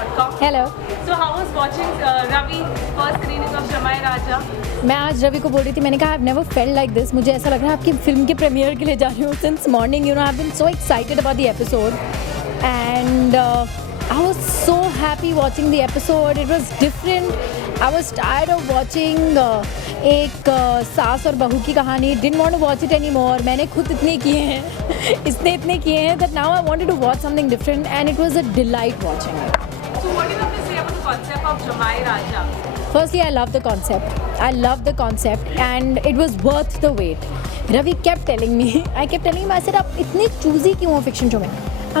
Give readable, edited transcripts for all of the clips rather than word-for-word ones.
India.com. Hello. So how was watching Ravi first screening of Jamai Raja? मैं आज रवि को बोल रही थी, मैंने कहा I never felt like this. मुझे ऐसा लग रहा है आपकी फिल्म के प्रीमियर के लिए जा रही हूँ since morning. You know I been so excited about the episode and I was so happy watching the episode. It was different. I was tired of watching एक सास और बहू की कहानी। Didn't want to watch it any more. मैंने खुद इतने किए हैं इतने किए हैं that now I wanted to watch something different and it was a delight watching it. So what do you have to say about the concept of Jamai Raja? Firstly, I love the concept. I love the concept and it was worth the wait. Ravi kept telling me, I kept telling him, I said, आप इतने choosy क्यों हो fiction show में?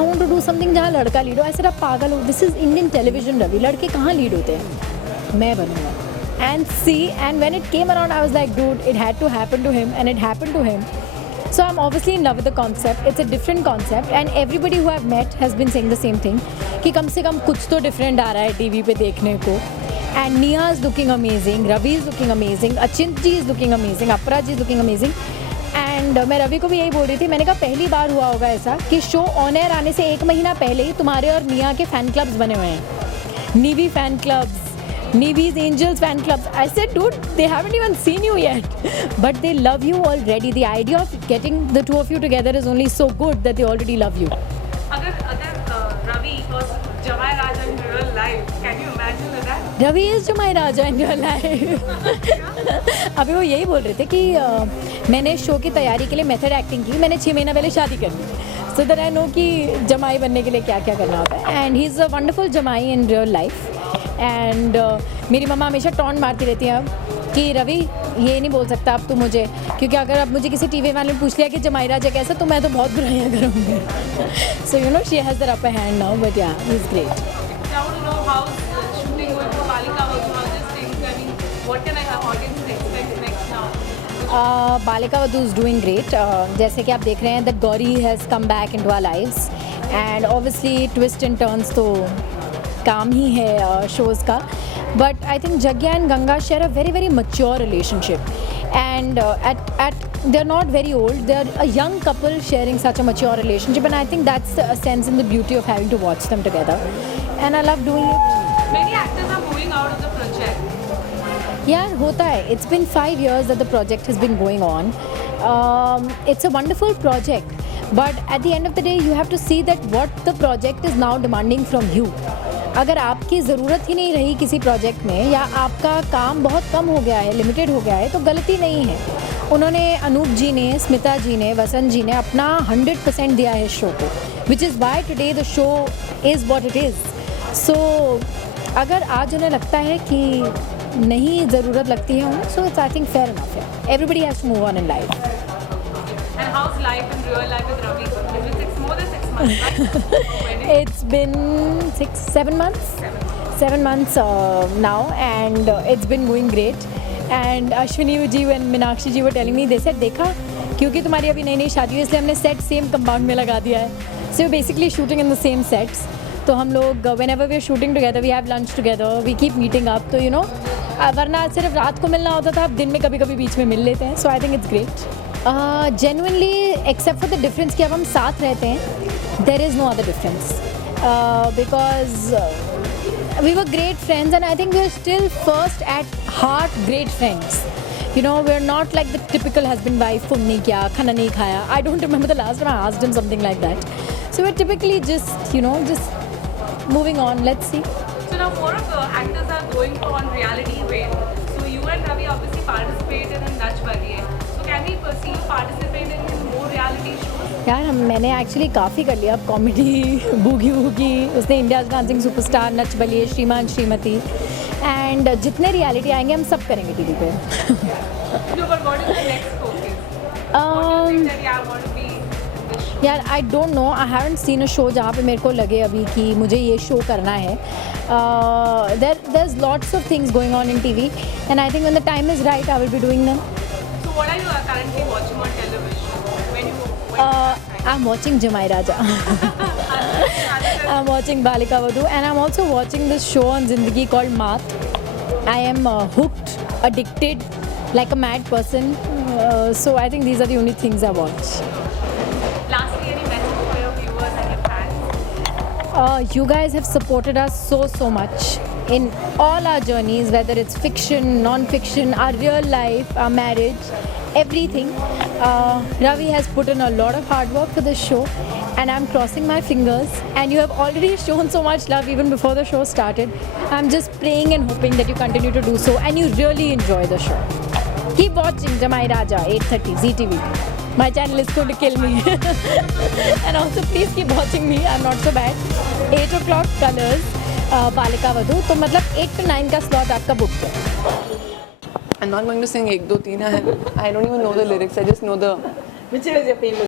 I want to do something जहाँ लड़का lead हो। I said, आप पागल हो, this is Indian television Ravi, लड़के कहाँ लीड होते हैं? मैं बनूँगा। And see, and when it came around, I was like, dude, it had to happen to him and it happened to him. So I'm obviously in love with the concept. It's a different concept and everybody who I've met has been saying the same thing कि कम से कम कुछ तो different आ रहा है TV पे देखने को। And Nia is looking amazing, Ravi is looking amazing, Achint ji is looking amazing, Apra ji is looking amazing. And मैं रवि को भी यही बोल रही थी, मैंने कहा पहली बार हुआ होगा ऐसा कि शो ऑन एयर आने से 1 महीना पहले ही तुम्हारे और निया के फैन क्लब्स बने हुए हैं। Nevi fan clubs, Nevi's Angels fan clubs. I said, dude, they haven't even seen you yet, but they love you already. The idea of getting the two of you together is only so good that they already love you. अगर Ravi was Jamai Raja in real life, can you imagine that? Ravi is Jamai Raja in real life. अभी वो यही बोल रहे थे कि मैंने show की तैयारी के लिए मेथड एक्टिंग की। मैंने 6 महीना पहले शादी कर ली, so that I know कि जमाई बनने के लिए क्या क्या करना होता है। And he's a wonderful जमाई in real life. एंड मेरी मम्मा हमेशा टॉन्ट मारती रहती है अब कि रवि ये नहीं बोल सकता अब तू मुझे, क्योंकि अगर अब मुझे किसी टीवी वाले ने पूछ लिया कि जमाई राजा कैसा, तो मैं तो बहुत बुराइयाँ करूँगी। So you know she has the upper hand now, but yeah he is great. I want to know how shooting going for Balika was, how this thing, I mean, what can I have audience expect next now? Balika Vadhu is doing great. जैसे कि आप देख रहे हैं that Gauri has come back into our lives and obviously twist and turns तो काम ही है शोज़ का। But I think Jagya and Ganga share a very very mature relationship and at they are not very old, they are a young couple sharing such a mature relationship, and I think that's the sense and the beauty of having to watch them together, and I love doing it. Many actors are moving out of the project. यार होता है, it's been 5 years that the project has been going on. It's a wonderful project, but at the end of the day you have to see that what the project is now demanding from you. अगर आपकी ज़रूरत ही नहीं रही किसी project में, या आपका काम बहुत कम हो गया है, लिमिटेड हो गया है, तो गलती नहीं है। उन्होंने अनूप जी ने, स्मिता जी ने, वसंत जी ने अपना 100% दिया है शो को, which is why today the show is what it is. So अगर आज उन्हें लगता है कि नहीं ज़रूरत लगती है उन्हें, so it's I think fair enough है। Everybody has to move on in life. And how's life in real life with Ravi? It's been more than 6 months, right? It's been 7 months. 7 months now, and it's been going great. And Ashwini ji and Meenakshi ji were telling me, they said, देखा क्योंकि तुम्हारी अभी नई नई शादी हुई, इसलिए हमने सेट सेम कंपाउंड में लगा दिया है। So we're basically shooting in the same sets. तो हम लोग whenever we're shooting together, we have lunch together, we keep meeting up. तो you know, वरना सिर्फ रात को मिलना होता था, अब दिन में कभी कभी बीच में मिल लेते हैं। So I think it's great. Genuinely, except for the difference कि अब हम साथ रहते हैं, there is no other difference. Because we were great friends, and I think we're still first at heart great friends. You know, we're not like the typical husband wife, phone नहीं किया, खाना नहीं खाया. I don't remember the last time I asked him something like that. So we're typically just, you know, just moving on. Let's see. So now more of the actors are going on reality way. So you and Ravi obviously participated in Nach Baliye. So can we see you participating in more reality shows? यार मैंने actually काफ़ी कर लिया। अब comedy, boogie woogie, उसने India dancing superstar, Nach Baliye, श्रीमान Shrimati, and जितने reality आएंगे हम सब करेंगे टीवी पे। No, but what is the next focus? What do you think that I want to be in this show? यार I don't know, I haven't seen a show जहाँ पे मेरे को लगे अभी कि मुझे ये शो करना है। there's lots of things going on in TV, and I think when the time is right, I will be doing them. So what are you currently watching on television? When you I'm watching Jamai Raja. I'm watching Balika Vadhu, and I'm also watching this show on Zindagi called Maat. I am hooked, addicted, like a mad person. So I think these are the only things I watch. lastly, any message for your viewers and your fans? You guys have supported us so much in all our journeys, whether it's fiction, non-fiction, our real life, our marriage, everything. Ravi has put in a lot of hard work for this show, and I'm crossing my fingers. And you have already shown so much love even before the show started. I'm just praying and hoping that you continue to do so and you really enjoy the show. Keep watching Jamai Raja, 8:30 ZTV. My channel is going to kill me. And also please keep watching me, I'm not so bad. 8 o'clock Colors, Balika Vadhu. तो मतलब 8 to 9 का slot आपका book है. I'm not going to sing 1, 2, 3. I don't even know the lyrics. I just know the. Which is your favorite?